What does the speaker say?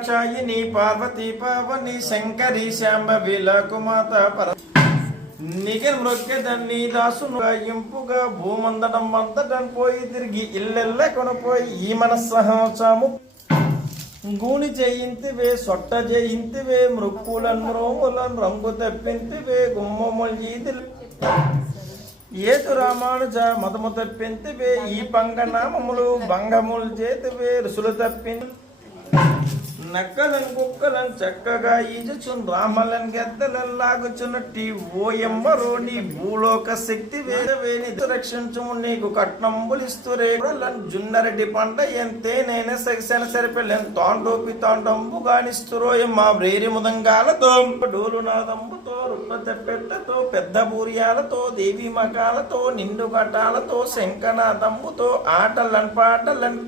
దాక్షాయిని పార్వతీ పావని శంకరి శాంభవి లకుమాత పర నిగర్ మృక్కెదన్ని దాసును ఇంపుగా భూమందడం అంతటం పోయి తిరిగి ఇల్లెల్ల కొనుపోయి ఈ మనస్సహోత్సము గూని చేయింతివే సొట్ట చేయింతివే మృక్కులన్ మ్రోములన్ రంగు తెప్పింతివే గుమ్మములు జీతులు ఏతు రామానుజ మతము తప్పింతివే ఈ పంగనామములు భంగములు చేతివే రుసులు తప్పిన్ నక్కలను కుక్కలను చక్కగా ఈజుచున్ రామలను గెద్దలను లాగుచున్నట్టి ఓయమ్మరో నీ భూలోక శక్తి వేదవేని రక్షించుము నీకు కట్నంబులిస్తురే జున్నరెడ్డి పంట ఎంతేనైనా సగసన సరిపెళ్ళని తాండోపి తాండంబు గానిస్తురోయమ్మ వ్రేరి ముదంగాలతో డోలు నాదంబుతో రుట్ట తెప్పెట్టతో పెద్ద బూర్యాలతో దేవి మకాలతో నిండు కటాలతో శంకనాదంబుతో ఆటలన్ పాటలన్